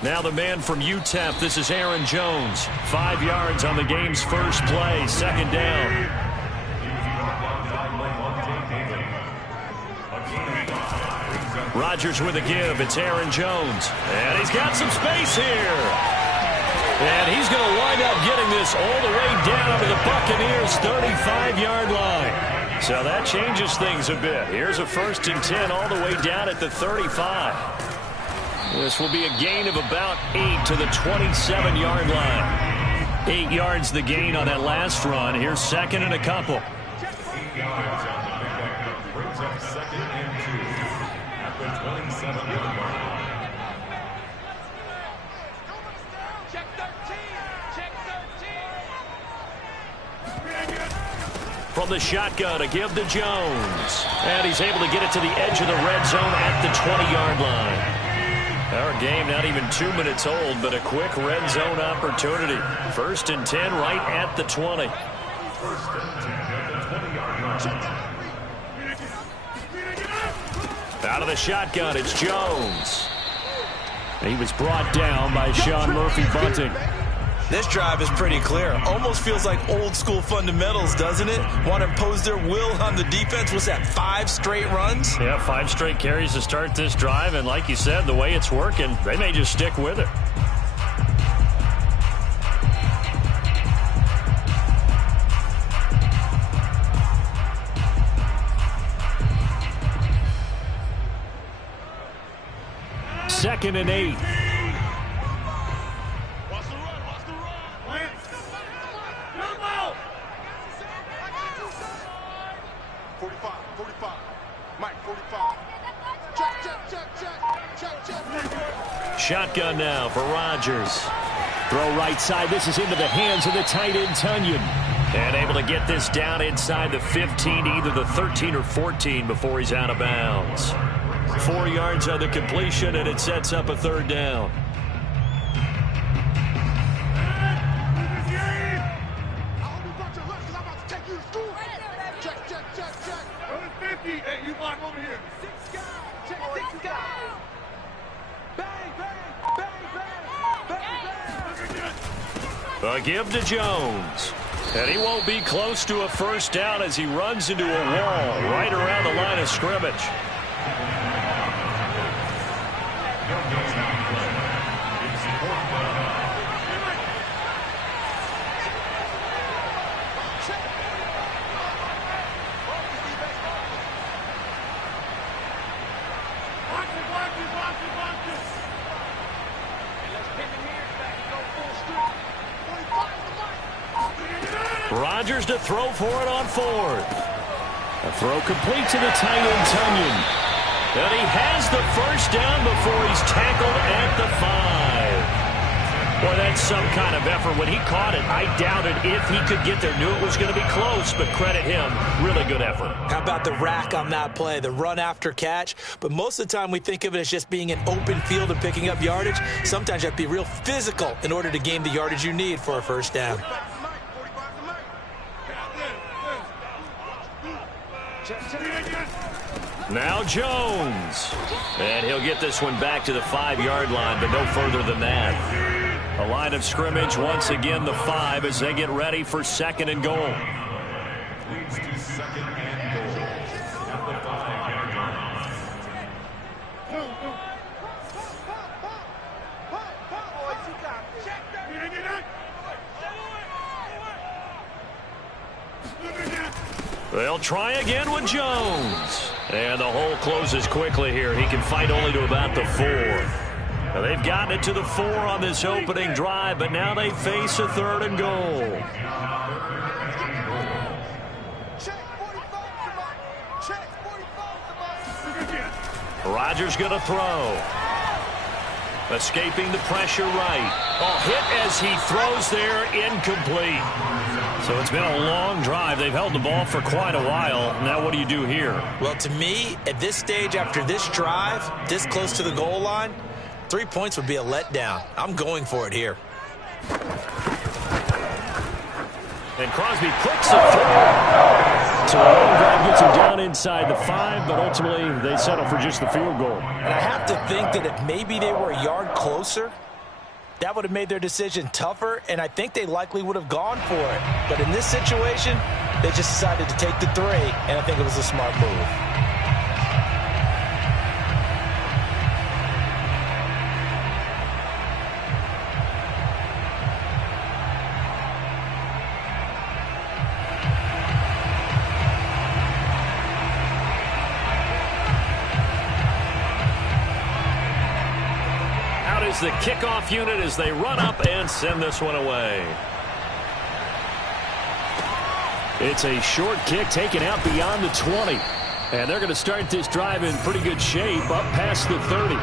Now the man from UTEP, this is Aaron Jones. 5 yards on the game's first play, second down. Rodgers with a give. It's Aaron Jones. And he's got some space here. And he's going to wind up getting this all the way down to the Buccaneers' 35-yard line. So that changes things a bit. Here's a 1st and 10 all the way down at the 35. This will be a gain of about 8 to the 27-yard line. 8 yards the gain on that last run. Here's 2nd and a couple. From the shotgun, a give to Jones. And he's able to get it to the edge of the red zone at the 20-yard line. Our game not even 2 minutes old, but a quick red zone opportunity. 1st and 10 right at the 20. Out of the shotgun, it's Jones. He was brought down by Sean Murphy-Bunting. This drive is pretty clear. Almost feels like old school fundamentals, doesn't it? Want to impose their will on the defense. Was that 5 straight runs? Yeah, 5 straight carries to start this drive. And like you said, the way it's working, they may just stick with it. Second and 8. Shotgun now for Rodgers. Throw right side. This is into the hands of the tight end, Tunyon. And able to get this down inside the 15 to either the 13 or 14 before he's out of bounds. 4 yards on the completion, and it sets up a 3rd down. A give to Jones. And he won't be close to a 1st down as he runs into a wall right around the line of scrimmage. Rodgers to throw for it on 4th. A throw complete to the tight end, Tunyon. And he has the 1st down before he's tackled at the 5. Boy, that's some kind of effort. When he caught it, I doubted if he could get there. Knew it was going to be close, but credit him. Really good effort. How about the rack on that play, the run after catch? But most of the time we think of it as just being an open field and picking up yardage. Sometimes you have to be real physical in order to gain the yardage you need for a 1st down. Now Jones. And he'll get this one back to the 5-yard line, but no further than that. A line of scrimmage once again, the 5, as they get ready for 2nd and goal. They'll try again with Jones. And the hole closes quickly here. He can fight only to about the 4. Now they've gotten it to the 4 on this opening drive, but now they face a 3rd and goal. Rodgers going to throw. Escaping the pressure right. Oh, hit as he throws there, incomplete. So it's been a long drive. They've held the ball for quite a while. Now what do you do here? Well, to me, at this stage, after this drive, this close to the goal line, 3 points would be a letdown. I'm going for it here. And Crosby clicks it through. So a long drive gets him down inside the 5, but ultimately they settle for just the field goal. And I have to think that if maybe they were a yard closer, That would have made their decision tougher, and I think they likely would have gone for it. But in this situation, they just decided to take the 3, and I think it was a smart move. Is the kickoff unit as they run up and send this one away. It's a short kick taken out beyond the 20. And they're going to start this drive in pretty good shape up past the 30.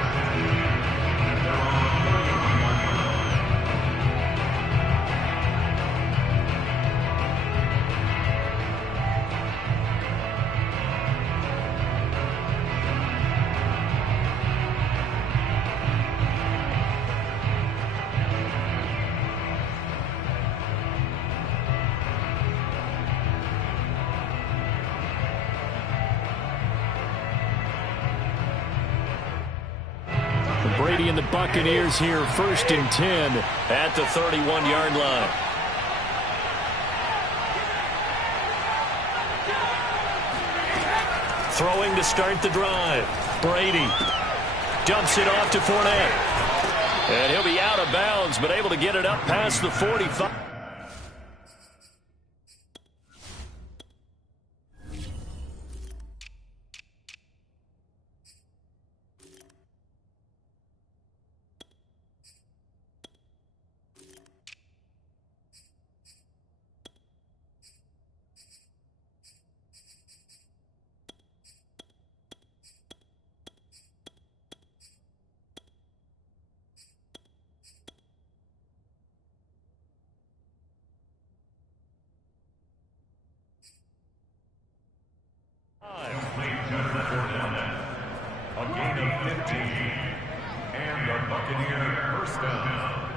Brady and the Buccaneers here, 1st and 10 at the 31-yard line. Throwing to start the drive. Brady dumps it off to Fournette. And he'll be out of bounds, but able to get it up past the 45. A gain of 15. And the Buccaneer first down.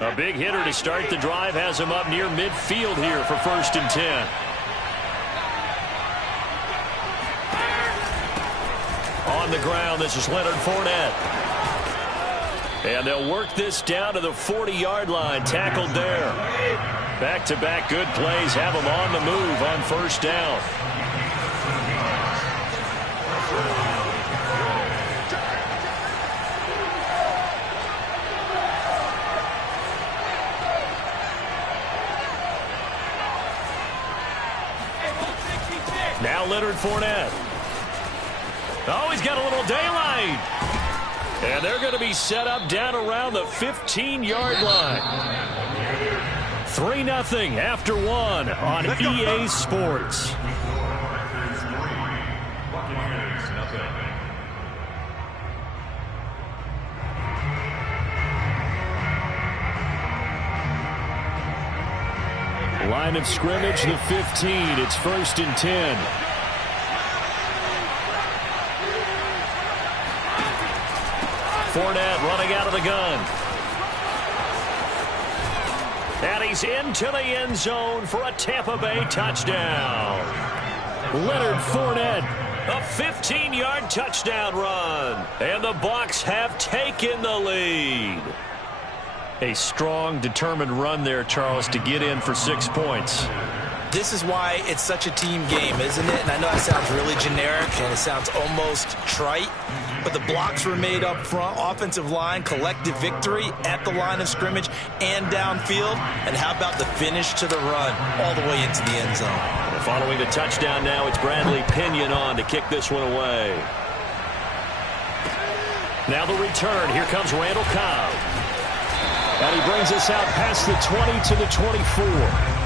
A big hitter to start the drive has him up near midfield here for 1st and 10. On the ground, this is Leonard Fournette. And they'll work this down to the 40-yard line, tackled there. Back-to-back good plays have them on the move on 1st down. Now Leonard Fournette. Oh, he's got a little daylight. And they're going to be set up down around the 15-yard line. 3-0 after 1 on EA Sports. Line of scrimmage, the 15. It's 1st and 10. Fournette running out of the gun. And he's into the end zone for a Tampa Bay touchdown. Leonard Fournette, a 15-yard touchdown run. And the Bucs have taken the lead. A strong, determined run there, Charles, to get in for 6 points. This is why it's such a team game, isn't it? And I know that sounds really generic and it sounds almost trite, but the blocks were made up front, offensive line, collective victory at the line of scrimmage and downfield. And how about the finish to the run all the way into the end zone? And following the touchdown now, it's Bradley Pinion on to kick this one away. Now the return. Here comes Randall Cobb. And he brings us out past the 20 to the 24.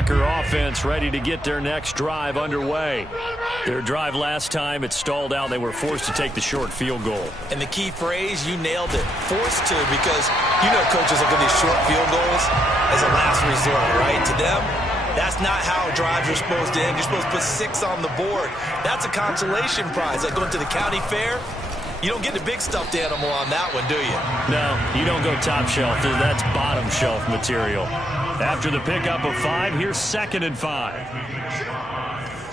Packer offense ready to get their next drive underway. Their drive last time, it stalled out. They were forced to take the short field goal. And the key phrase, you nailed it. Forced to, because you know coaches look at these short field goals as a last resort, right? To them, that's not how drives are supposed to end. You're supposed to put 6 on the board. That's a consolation prize. Like going to the county fair, you don't get the big stuffed animal on that one, do you? No, you don't go top shelf. That's bottom shelf material. After the pickup of 5, here's 2nd and 5.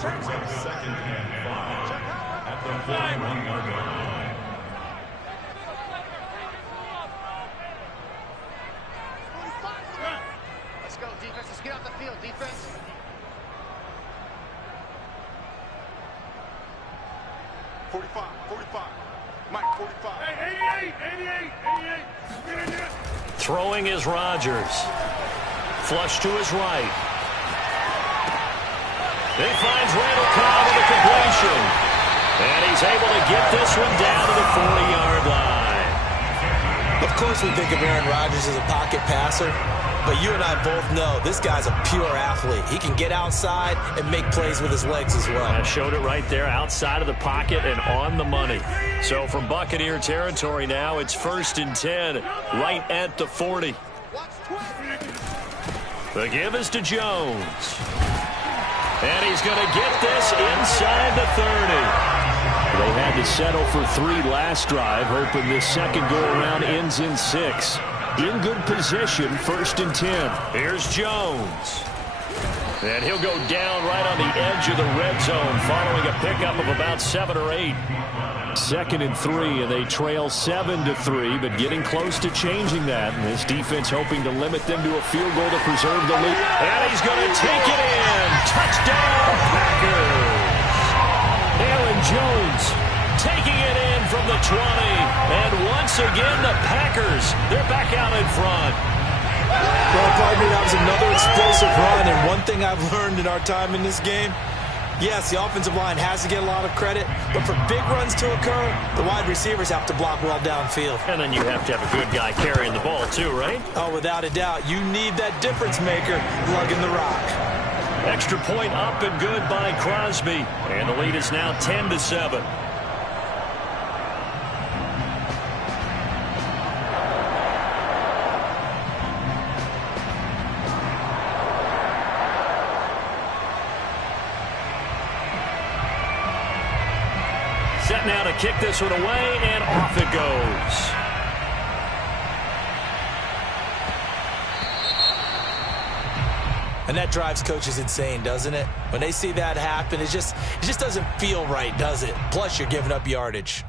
Brings up 2nd and 5 at the 41-yard line. Let's go, defense. Let's get out the field, defense. Mike, 45. Hey, 88. Get in there. Throwing is Rodgers. Flush to his right. He finds Randall Cobb with a completion. And he's able to get this one down to the 40-yard line. Of course we think of Aaron Rodgers as a pocket passer, but you and I both know this guy's a pure athlete. He can get outside and make plays with his legs as well. I showed it right there, outside of the pocket and on the money. So from Buccaneer territory now, it's 1st and 10, right at the 40. The give is to Jones. And he's going to get this inside the 30. They had to settle for 3 last drive, hoping this second go-around ends in 6. In good position, 1st and 10. Here's Jones. And he'll go down right on the edge of the red zone following a pickup of about 7 or 8. 2nd and 3, and they trail 7-3, but getting close to changing that. And this defense hoping to limit them to a field goal to preserve the lead. And he's going to take it in. Touchdown, Packers. Aaron Jones taking it in from the 20. And once again, the Packers, they're back out in front. Well, pardon me, that was another explosive run. And one thing I've learned in our time in this game, yes, the offensive line has to get a lot of credit, but for big runs to occur, the wide receivers have to block well downfield. And then you have to have a good guy carrying the ball too, right? Oh, without a doubt. You need that difference maker lugging the rock. Extra point up and good by Crosby. And the lead is now 10-7. Set now to kick this one away, and off it goes. And that drives coaches insane, doesn't it? When they see that happen, it just doesn't feel right, does it? Plus, you're giving up yardage.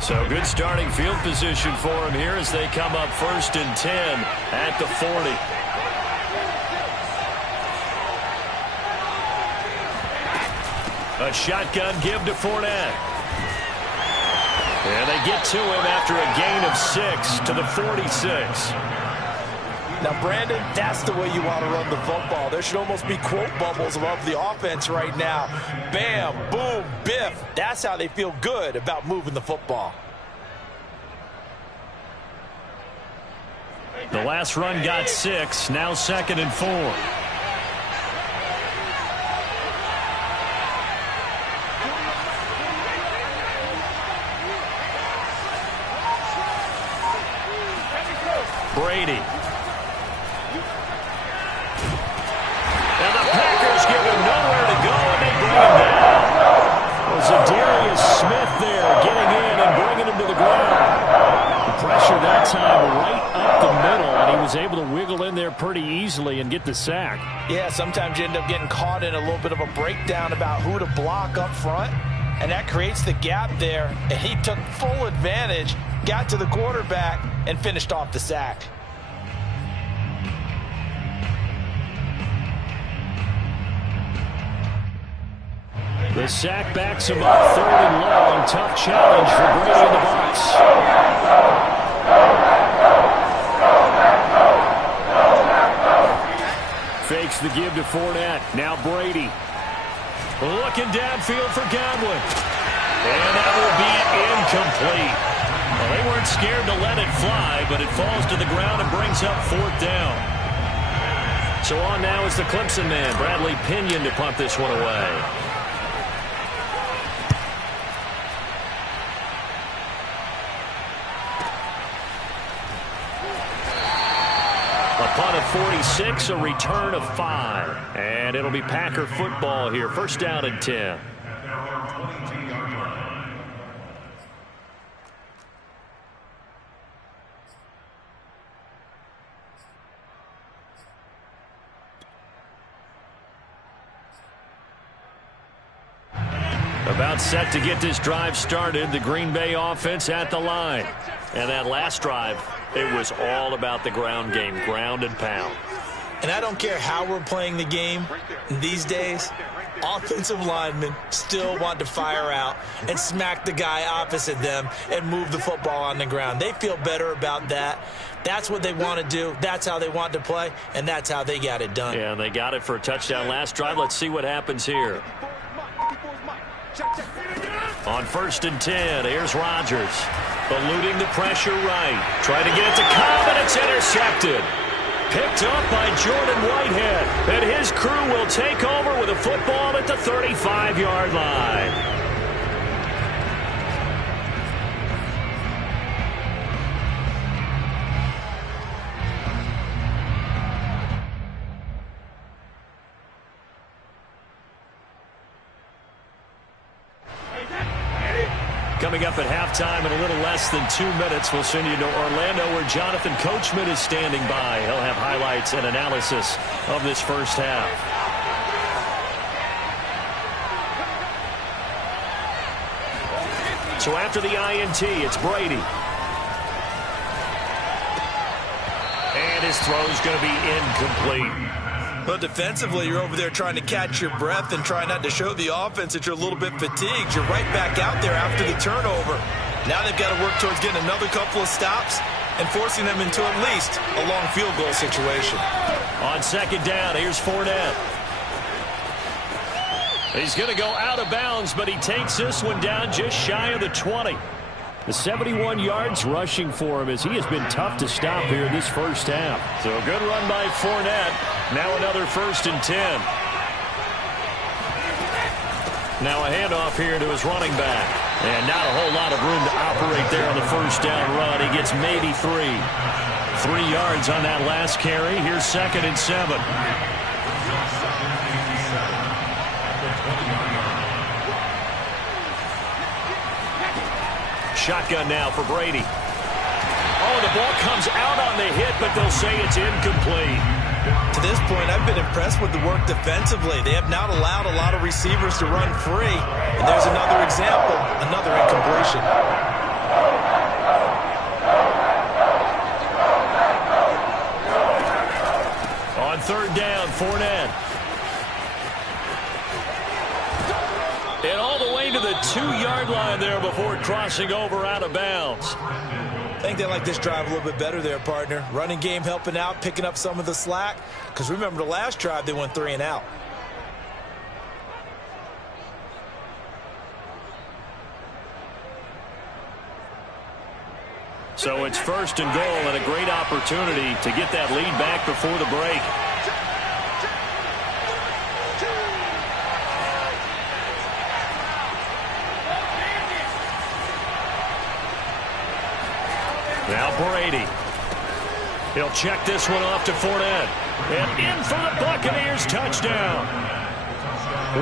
So good starting field position for him here as they come up 1st and 10 at the 40. A shotgun give to Fournette. And they get to him after a gain of 6 to the 46. Now, Brandon, that's the way you want to run the football. There should almost be quote bubbles above the offense right now. Bam, boom, biff. That's how they feel good about moving the football. The last run got 6, now 2nd and 4. Brady. And the Packers give him nowhere to go, and they bring him down. Well, Zadarius Smith there getting in and bringing him to the ground. The pressure that time right up the middle, and he was able to wiggle in there pretty easily and get the sack. Yeah, sometimes you end up getting caught in a little bit of a breakdown about who to block up front, and that creates the gap there, and he took full advantage, got to the quarterback, and finished off the sack. The sack backs him up 3rd and long. Tough challenge for Brady in the box. Fakes the give to Fournette. Now Brady. Looking downfield for Godwin. And that will be incomplete. Well, they weren't scared to let it fly, but it falls to the ground and brings up 4th down. So on now is the Clemson man, Bradley Pinion, to punt this one away. A punt of 46, a return of 5. And it'll be Packer football here. 1st down and 10. About set to get this drive started. The Green Bay offense at the line. And that last drive, it was all about the ground game, ground and pound. And I don't care how we're playing the game these days, offensive linemen still want to fire out and smack the guy opposite them and move the football on the ground. They feel better about that. That's what they want to do. That's how they want to play, and that's how they got it done. Yeah, and they got it for a touchdown last drive. Let's see what happens here. On 1st and 10, here's Rodgers. Eluding the pressure right. Trying to get it to Cobb, and it's intercepted. Picked up by Jordan Whitehead. And his crew will take over with a football at the 35-yard line. Coming up at halftime in a little less than 2 minutes, we'll send you to Orlando where Jonathan Coachman is standing by. He'll have highlights and analysis of this first half. So after the INT, it's Brady. And his throw's going to be incomplete. Well, defensively, you're over there trying to catch your breath and try not to show the offense that you're a little bit fatigued. You're right back out there after the turnover. Now they've got to work towards getting another couple of stops and forcing them into at least a long field goal situation. On 2nd down, here's Fournette. He's going to go out of bounds, but he takes this one down just shy of the 20. The 71 yards rushing for him as he has been tough to stop here in this first half. So a good run by Fournette. Now another 1st and 10. Now a handoff here to his running back. And not a whole lot of room to operate there on the 1st down run. He gets maybe 3. 3 yards on that last carry. Here's 2nd and 7. Shotgun now for Brady. Oh, the ball comes out on the hit, but they'll say it's incomplete. To this point, I've been impressed with the work defensively. They have not allowed a lot of receivers to run free. And there's another example, another incompletion. On 3rd down, Fournette. And all the way to the 2-yard line there before crossing over out of bounds. I think they like this drive a little bit better there, partner. Running game helping out, picking up some of the slack. Because remember, the last drive, they went 3 and out. So it's 1st and goal and a great opportunity to get that lead back before the break. Now Brady. He'll check this one off to Fournette. And in for the Buccaneers touchdown.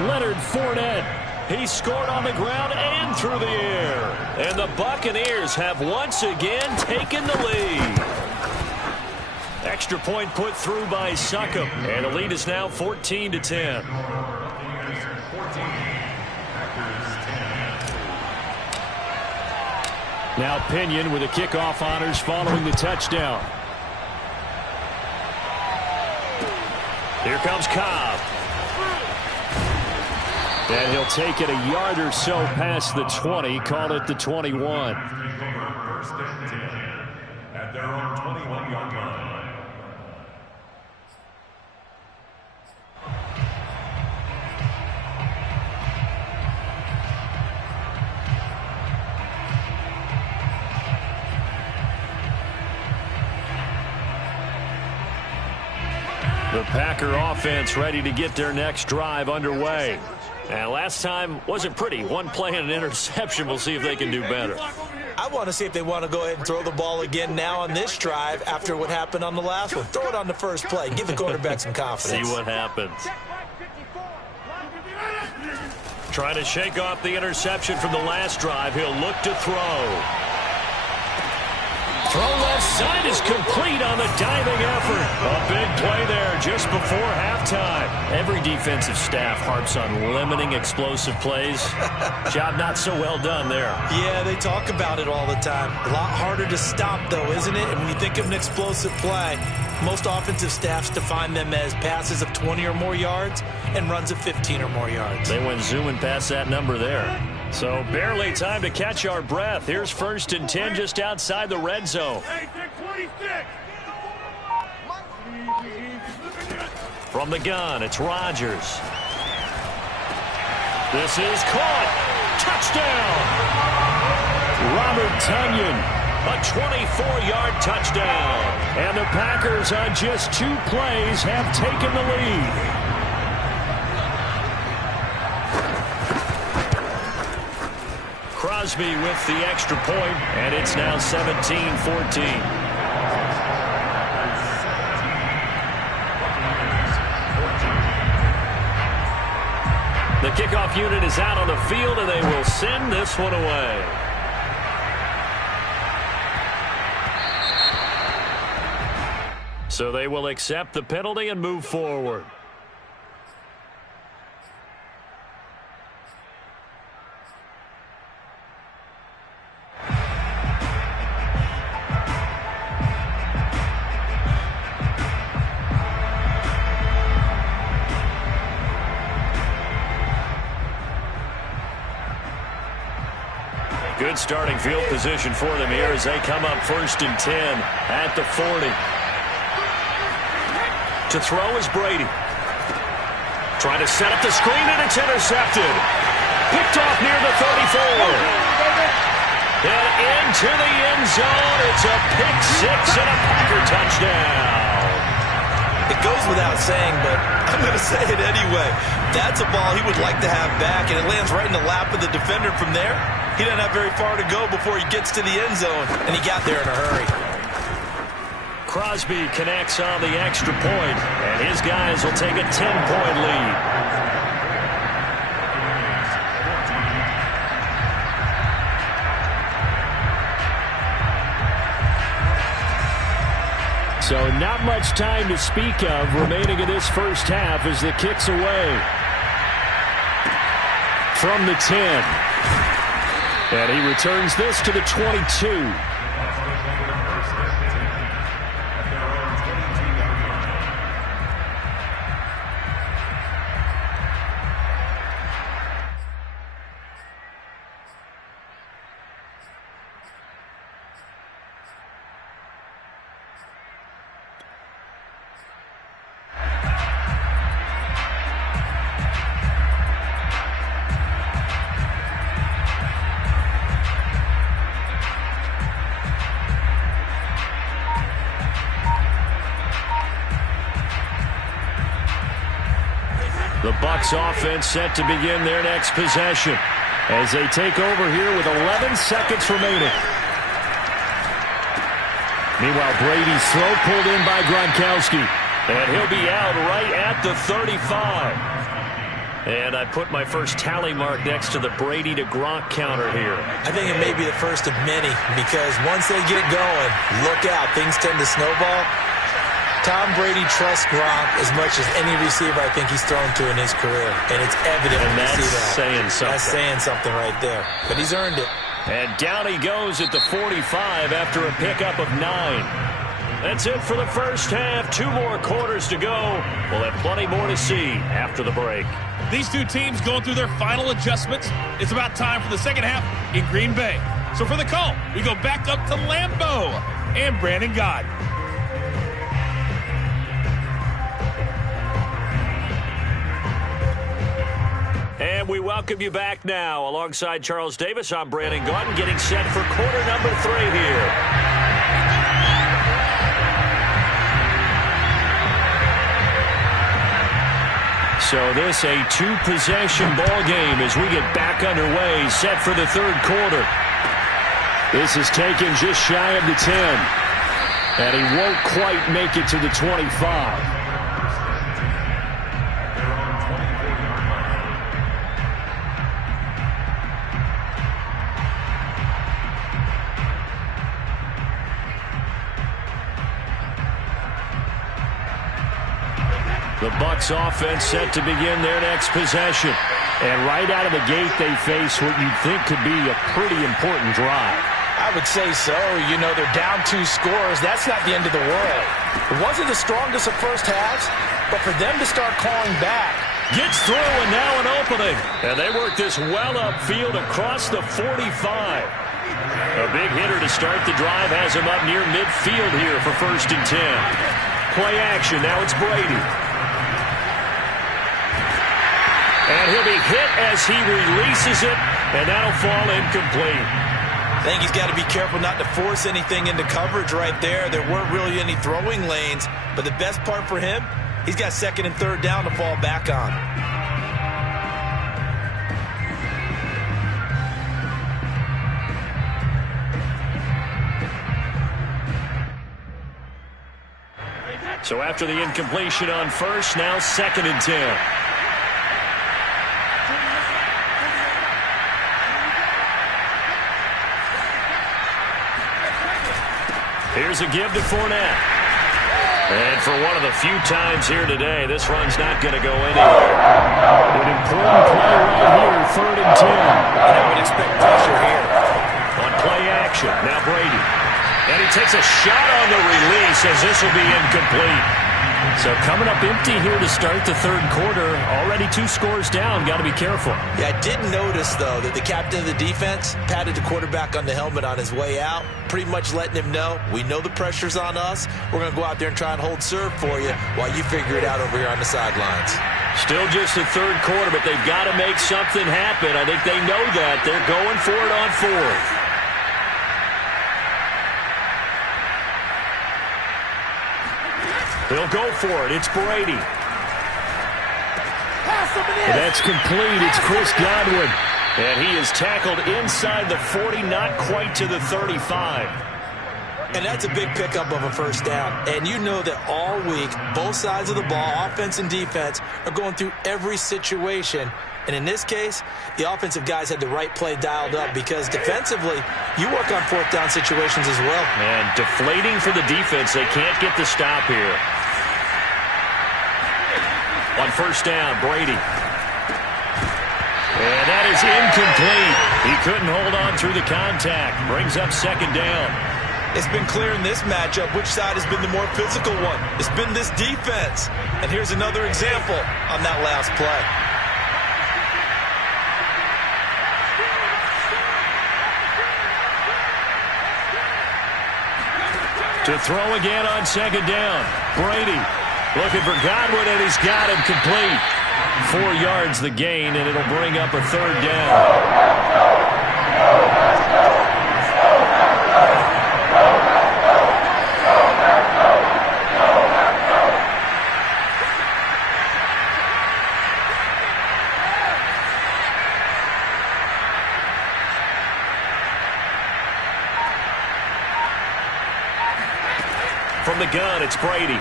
Leonard Fournette. He scored on the ground and through the air. And the Buccaneers have once again taken the lead. Extra point put through by Succop. And the lead is now 14-10. Now Pinion with the kickoff honors following the touchdown. Here comes Cobb. And he'll take it a yard or so past the 20, call it the 21. 1st and 10 at their own 21-yard line. Packer offense ready to get their next drive underway. And last time wasn't pretty. One play and an interception. We'll see if they can do better. I want to see if they want to go ahead and throw the ball again now on this drive after what happened on the last one. Throw it on the first play. Give the quarterback some confidence. See what happens. Trying to shake off the interception from the last drive. He'll look to throw. Throw left side is complete on the diving effort. A big play there just before halftime. Every defensive staff harps on limiting explosive plays. Job not so well done there. Yeah, they talk about it all the time. A lot harder to stop, though, isn't it? And when you think of an explosive play, most offensive staffs define them as passes of 20 or more yards and runs of 15 or more yards. They went zooming past that number there. So barely time to catch our breath. Here's 1st and 10 just outside the red zone. From the gun, it's Rodgers. This is caught. Touchdown. Robert Tonyan, a 24-yard touchdown. And the Packers on just 2 plays have taken the lead. Crosby with the extra point, and it's now 17-14. The kickoff unit is out on the field, and they will send this one away. So they will accept the penalty and move forward. Good starting field position for them here as they come up 1st and 10 at the 40. To throw is Brady. Trying to set up the screen, and it's intercepted. Picked off near the 34. And into the end zone. It's a pick six and a Packer touchdown. It goes without saying, but I'm going to say it anyway. That's a ball he would like to have back, and it lands right in the lap of the defender from there. He doesn't have very far to go before he gets to the end zone, and he got there in a hurry. Crosby connects on the extra point, and his guys will take a 10-point lead. So not much time to speak of remaining in this first half as the kick's away. From the 10. And he returns this to the 22. The Bucs offense set to begin their next possession as they take over here with 11 seconds remaining. Meanwhile, Brady's throw pulled in by Gronkowski, and he'll be out right at the 35. And I put my first tally mark next to the Brady to Gronk counter here. I think it may be the first of many, because once they get going, look out, things tend to snowball. Tom Brady trusts Gronk as much as any receiver I think he's thrown to in his career. And it's evident when you see that. Saying something. That's saying something right there. But he's earned it. And down he goes at the 45 after a pickup of 9. That's it for the first half. 2 more quarters to go. We'll have plenty more to see after the break. These two teams going through their final adjustments. It's about time for the second half in Green Bay. So for the call, we go back up to Lambeau and Brandon Gaudin. And we welcome you back now. Alongside Charles Davis, I'm Brandon Gaudin, getting set for quarter number 3 here. So this a two-possession ball game as we get back underway, set for the third quarter. This is taken just shy of the 10. And he won't quite make it to the 25. The Bucs offense set to begin their next possession. And right out of the gate, they face what you'd think could be a pretty important drive. I would say so. You know, they're down 2 scores. That's not the end of the world. It wasn't the strongest of first halves, but for them to start calling back. Gets through, and now an opening. And they work this well upfield across the 45. A big hitter to start the drive has him up near midfield here for 1st and 10. Play action. Now it's Brady. And he'll be hit as he releases it, and that'll fall incomplete. I think he's got to be careful not to force anything into coverage right there. There weren't really any throwing lanes, but the best part for him, he's got 2nd and 3rd down to fall back on. So after the incompletion on 1st, now 2nd and 10. Here's a give to Fournette. And for one of the few times here today, this run's not going to go anywhere. An important play right here, 3rd and 10. And I would expect pressure here. On play action, now Brady. And he takes a shot on the release as this will be incomplete. So coming up empty here to start the 3rd quarter. Already 2 scores down. Got to be careful. Yeah, I did notice, though, that the captain of the defense patted the quarterback on the helmet on his way out, pretty much letting him know, we know the pressure's on us. We're going to go out there and try and hold serve for you while you figure it out over here on the sidelines. Still just the 3rd quarter, but they've got to make something happen. I think they know that. They're going for it on 4th. They'll go for it. It's Brady. And that's complete. It's Chris Godwin. And he is tackled inside the 40, not quite to the 35. And that's a big pickup of a 1st down. And you know that all week, both sides of the ball, offense and defense, are going through every situation. And in this case, the offensive guys had the right play dialed up because defensively, you work on 4th down situations as well. And deflating for the defense. They can't get the stop here. On 1st down, Brady. And that is incomplete. He couldn't hold on through the contact. Brings up 2nd down. It's been clear in this matchup which side has been the more physical one. It's been this defense. And here's another example on that last play. To throw again on 2nd down. Brady looking for Godwin, and he's got him complete. 4 yards the gain, and it'll bring up a 3rd down. From the gun, it's Brady.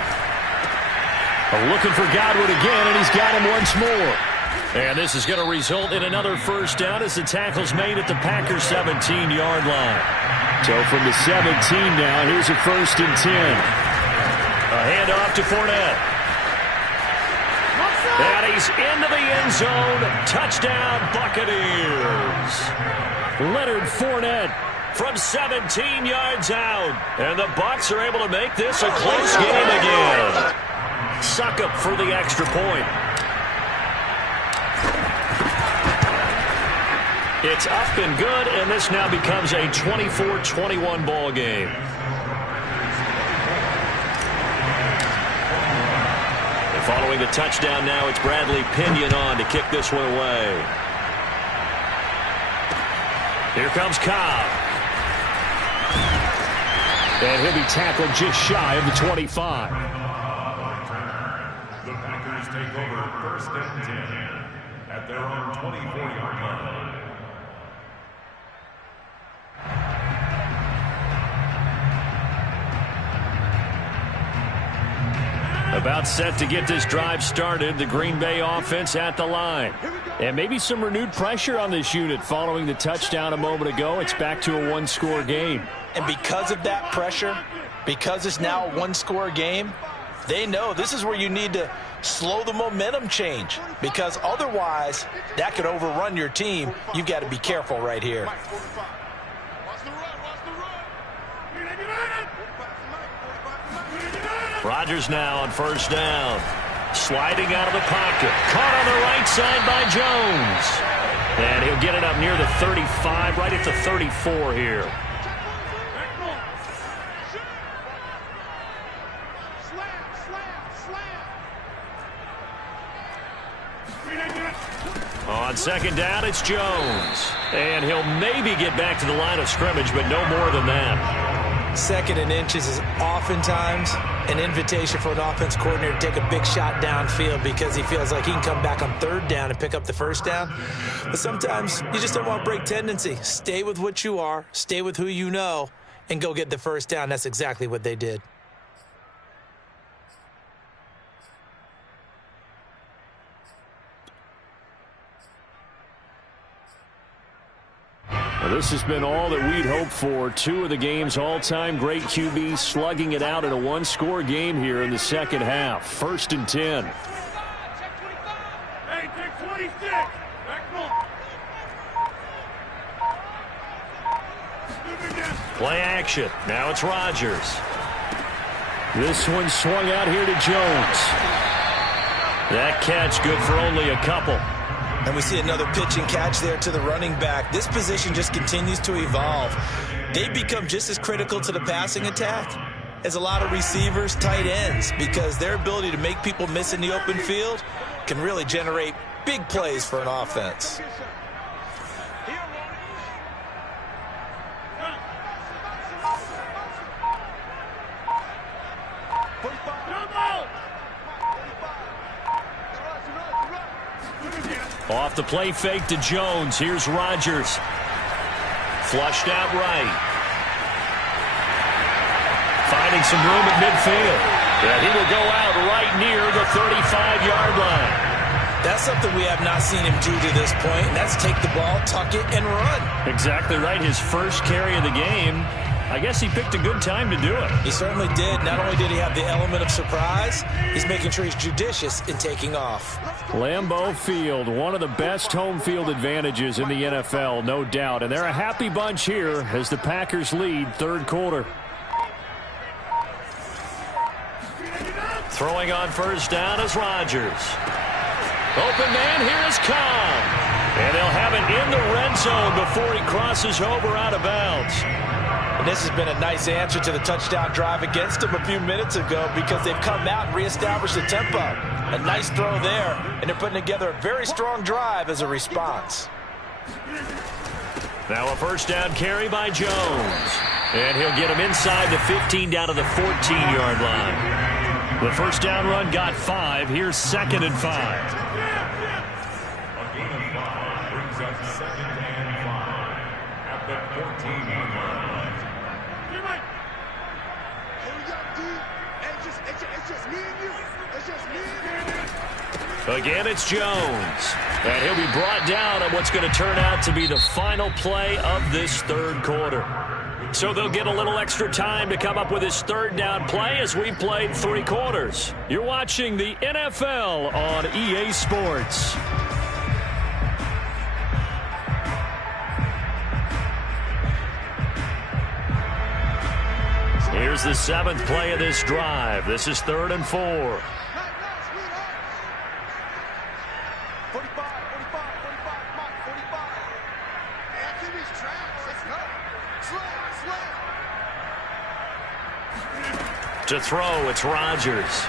Looking for Godwin again, and he's got him once more. And this is going to result in another 1st down as the tackle's made at the Packers' 17-yard line. So from the 17 now, here's a 1st and 10. A handoff to Fournette. And he's into the end zone. Touchdown, Buccaneers. Leonard Fournette from 17 yards out. And the Bucs are able to make this a close game again. Succop for the extra point. It's up and good, and this now becomes a 24-21 ball game. And following the touchdown now, it's Bradley Pinion on to kick this one away. Here comes Cobb. And he'll be tackled just shy of the 25. The Packers take over first and 10 at their own 24-yard line. About set to get this drive started, the Green Bay offense at the line. And maybe some renewed pressure on this unit following the touchdown a moment ago. It's back to a one-score game. And because of that pressure, because it's now a one-score game, they know this is where you need to slow the momentum change, because otherwise that could overrun your team. You've got to be careful right here. Rodgers now on first down. Sliding out of the pocket. Caught on the right side by Jones. And he'll get it up near the 35, right at the 34 here. On second down, it's Jones. And he'll maybe get back to the line of scrimmage, but no more than that. Second and inches is oftentimes an invitation for an offense coordinator to take a big shot downfield because he feels like he can come back on third down and pick up the first down. But sometimes you just don't want break tendency. Stay with what you are, stay with who you know, and go get the first down. That's exactly what they did. Well, this has been all that we'd hoped for. Two of the game's all-time great QBs slugging it out in a one-score game here in the second half. First and 10. Hey, take 26. Play action. Now it's Rodgers. This one swung out here to Jones. That catch good for only a couple. And we see another pitch and catch there to the running back. This position just continues to evolve. They become just as critical to the passing attack as a lot of receivers, tight ends, because their ability to make people miss in the open field can really generate big plays for an offense. Off the play fake to Jones. Here's Rodgers. Flushed out right. Finding some room at midfield. And he will go out right near the 35-yard line. That's something we have not seen him do to this point, and that's take the ball, tuck it, and run. Exactly right. His first carry of the game. I guess he picked a good time to do it. He certainly did. Not only did he have the element of surprise, he's making sure he's judicious in taking off. Lambeau Field, one of the best home field advantages in the NFL, no doubt. And they're a happy bunch here as the Packers lead third quarter. Throwing on first down is Rodgers. Open man, here is Cobb. And they'll have it in the red zone before he crosses over out of bounds. And this has been a nice answer to the touchdown drive against them a few minutes ago, because they've come out and reestablished the tempo. A nice throw there, and they're putting together a very strong drive as a response. Now a first down carry by Jones. And he'll get him inside the 15 down to the 14-yard line. The first down run got 5. Here's second and 5. A gain of 5 brings us second and 5 at the 14-yard line. Again, it's Jones. And he'll be brought down on what's going to turn out to be the final play of this third quarter. So they'll get a little extra time to come up with his third down play as we played 3 quarters. You're watching the NFL on EA Sports. Here's the 7th play of this drive. This is 3rd and 4. To throw, it's Rodgers.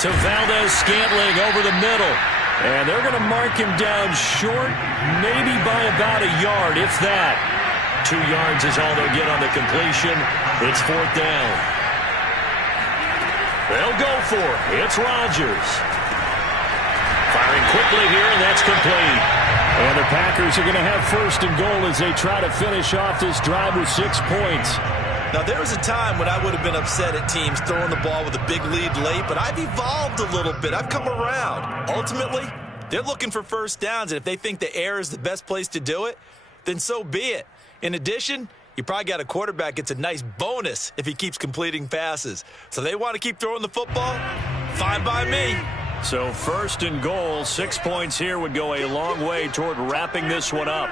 To Valdez-Scantling over the middle. And they're going to mark him down short, maybe by about a yard, if that. 2 yards is all they'll get on the completion. It's 4th down. They'll go for it. It's Rodgers. Firing quickly here, and that's complete. And the Packers are going to have first and goal as they try to finish off this drive with 6 points. Now, there was a time when I would have been upset at teams throwing the ball with a big lead late, but I've evolved a little bit. I've come around. Ultimately, they're looking for first downs, and if they think the air is the best place to do it, then so be it. In addition, you probably got a quarterback gets a nice bonus if he keeps completing passes. So they want to keep throwing the football? Fine by me. So first and goal, 6 points here would go a long way toward wrapping this one up.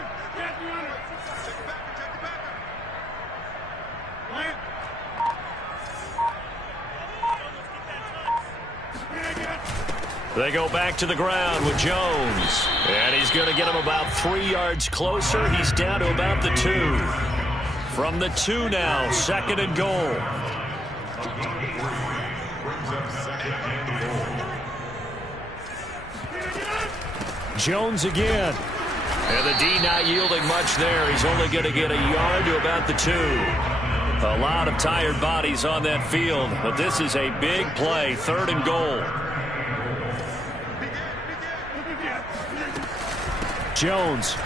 They go back to the ground with Jones. And he's going to get him about 3 yards closer. He's down to about the 2. From the 2 now, second and goal. Jones again. And the D not yielding much there. He's only going to get a yard to about the 2. A lot of tired bodies on that field, but this is a big play, third and goal. Jones.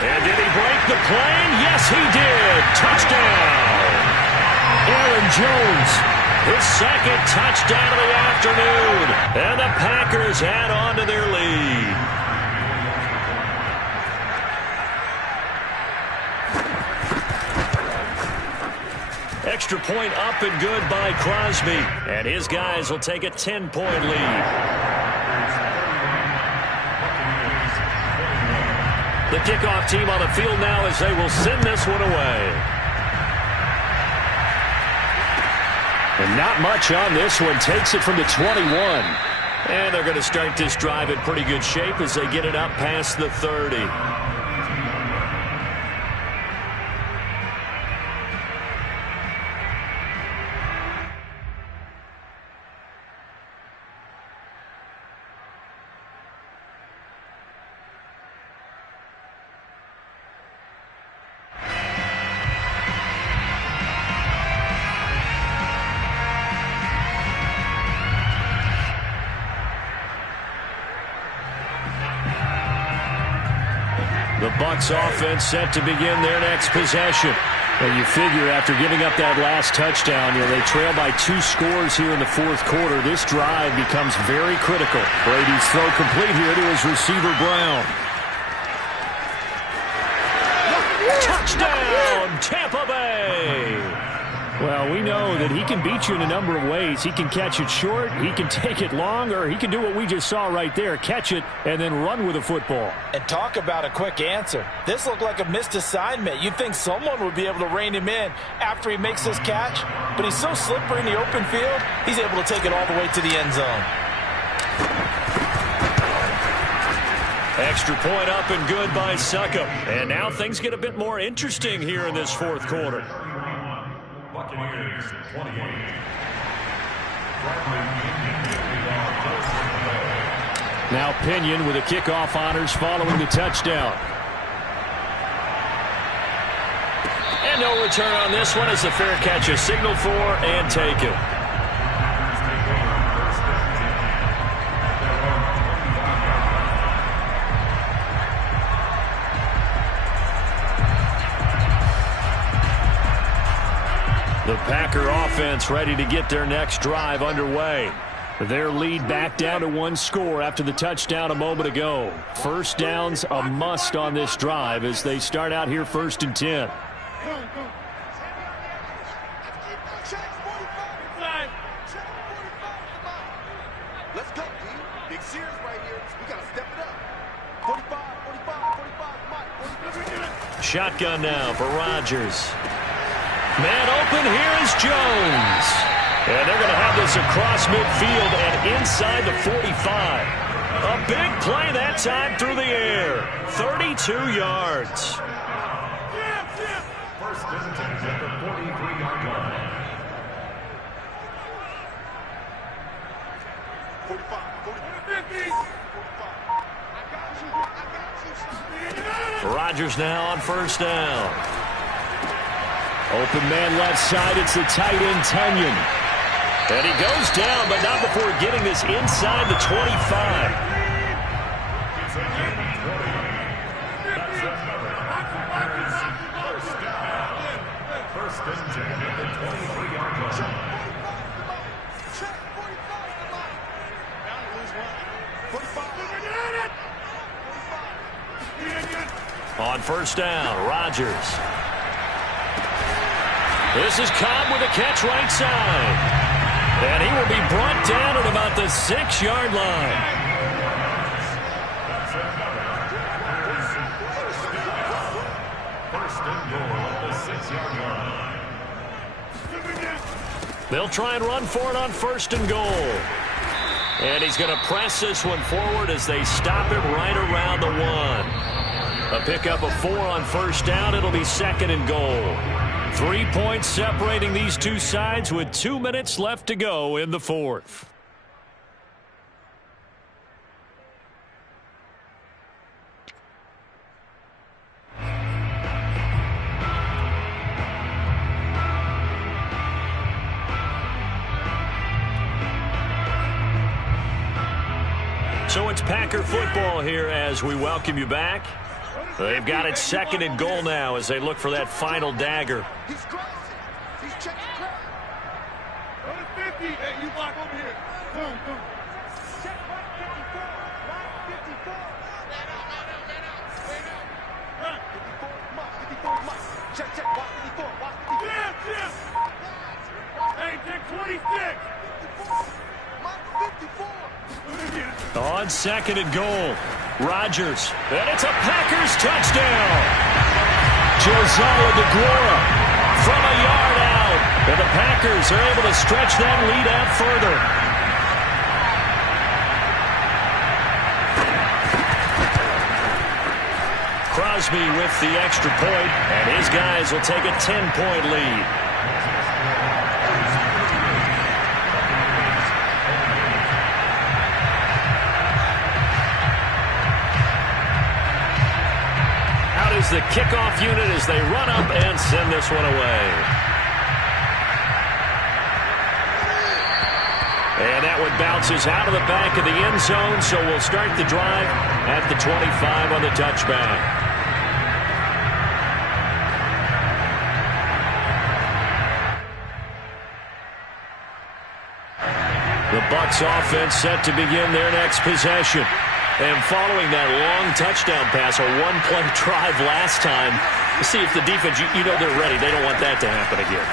And did he break the plane? Yes, he did. Touchdown. Aaron Jones, his second touchdown of the afternoon. And the Packers add on to their lead. Extra point up and good by Crosby. And his guys will take a 10-point lead. The kickoff team on the field now as they will send this one away. And not much on this one. Takes it from the 21. And they're going to start this drive in pretty good shape as they get it up past the 30. The Bucs offense set to begin their next possession. And you figure after giving up that last touchdown, they trail by 2 scores here in the fourth quarter. This drive becomes very critical. Brady's throw complete here to his receiver, Brown. Touchdown, Tampa Bay! Well, we know that he can beat you in a number of ways. He can catch it short, he can take it long, or he can do what we just saw right there, catch it and then run with the football. And talk about a quick answer. This looked like a missed assignment. You'd think someone would be able to rein him in after he makes this catch, but he's so slippery in the open field, he's able to take it all the way to the end zone. Extra point up and good by Succop. And now things get a bit more interesting here in this fourth quarter. Buccaneers 28. Now Pinion with the kickoff honors following the touchdown. And no return on this one as the fair catch is signaled for and taken. The Packer offense ready to get their next drive underway. Their lead back down to 1 score after the touchdown a moment ago. First down's a must on this drive as they start out here 1st and 10. Let's go, D. Big Sears right here. We got to step it up. 45, 45, 45, Mike. Shotgun now for Rodgers. Man open, here is Jones. And they're going to have this across midfield and inside the 45. A big play that time through the air. 32 yards. First and 10 at the 43-yard line. 45, 45, 45. Rodgers now on first down. Open man left side, it's the tight end Tunyon. And he goes down, but not before getting this inside the 25. On first down, Rodgers. This is Cobb with a catch right side. And he will be brought down at about the 6-yard line. First and goal at the 6-yard line. They'll try and run for it on first and goal. And he's going to press this one forward as they stop it right around the 1. A pickup of 4 on first down. It'll be second and goal. 3 points separating these two sides with 2 minutes left to go in the fourth. So it's Packer football here as we welcome you back. They've got it second and goal now as they look for that final dagger. He's crossing. He's checking crowd. Go to 50. Hey, you block over here. Boom, boom. Check right 54. Right 54. Man out. 54 is Mike. Check. Watch 54. Watch 54. Jim. Hey, take 26. 54. Mike 54. On second and goal, Rodgers. And it's a Packers touchdown. Josiah DeGuara from a yard out. And the Packers are able to stretch that lead out further. Crosby with the extra point, and his guys will take a 10-point lead. The kickoff unit as they run up and send this one away. And that one bounces out of the back of the end zone, so we'll start the drive at the 25 on the touchback. The Bucs offense set to begin their next possession. And following that long touchdown pass, a one-play drive last time, see if the defense, you know they're ready. They don't want that to happen again.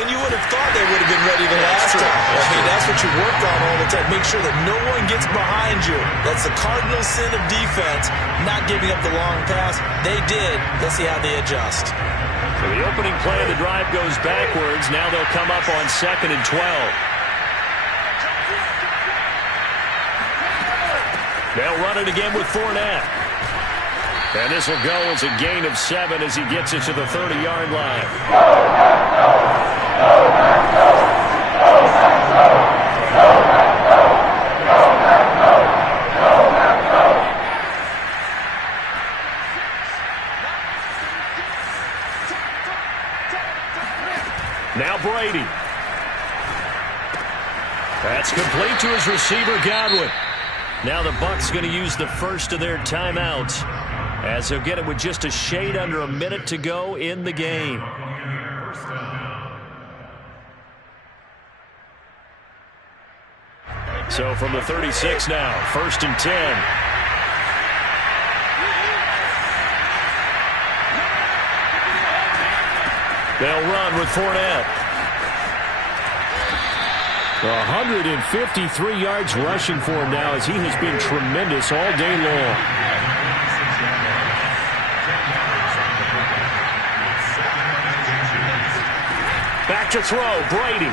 And you would have thought they would have been ready the last time. I mean, that's what you work on all the time. Make sure that no one gets behind you. That's the cardinal sin of defense, not giving up the long pass. They did. Let's see how they adjust. So the opening play of the drive goes backwards. Now they'll come up on second and 12. They'll run it again with Fournette. And this will go as a gain of 7 as he gets it to the 30-yard line. Now Brady. That's complete to his receiver, Godwin. Now the Bucs going to use the first of their timeouts as they'll get it with just a shade under a minute to go in the game. So from the 36 now, first and 10. They'll run with Fournette. 153 yards rushing for him now as he has been tremendous all day long. Back to throw, Brady.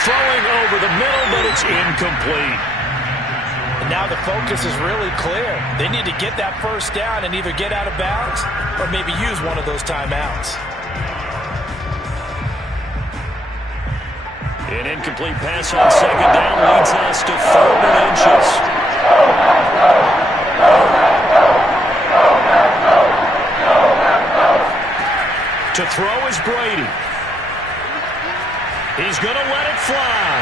Throwing over the middle, but it's incomplete. And now the focus is really clear. They need to get that first down and either get out of bounds or maybe use one of those timeouts. An incomplete pass on second down leads us to 3rd and inches. To throw is Brady. He's going to let it fly.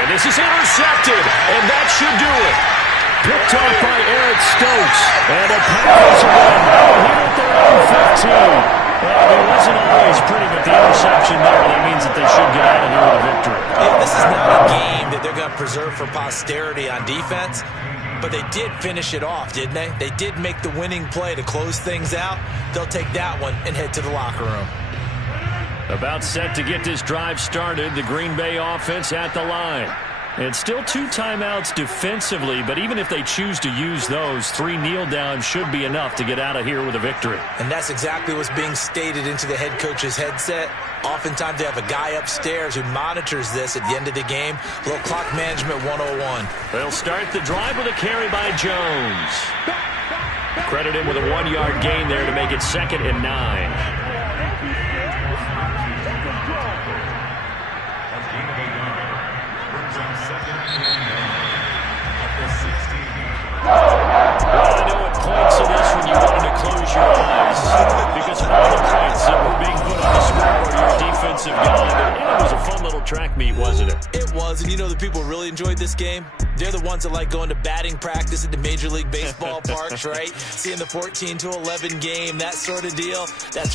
And this is intercepted, and that should do it. Picked off by Eric Stokes. And the Packers are going to go here at their own 15. Well, it wasn't always pretty, but the interception there, that means that they should get out of here with a victory. Yeah, this is not a game that they're going to preserve for posterity on defense, but they did finish it off, didn't they? They did make the winning play to close things out. They'll take that one and head to the locker room. About set to get this drive started, the Green Bay offense at the line. And still 2 timeouts defensively, but even if they choose to use those, 3 kneel downs should be enough to get out of here with a victory. And that's exactly what's being stated into the head coach's headset. Oftentimes they have a guy upstairs who monitors this at the end of the game. A little clock management 101. They'll start the drive with a carry by Jones. Credit him with a 1-yard gain there to make it 2nd and 9. Well, I know at points of this when you wanted to close your eyes because of all the points that were being put on the scoreboard, your defensive guy. It was a fun little track meet, wasn't it? It was, and you know the people who really enjoyed this game? They're the ones that like going to batting practice at the Major League Baseball parks, right? Seeing the 14-11 game, that sort of deal. That's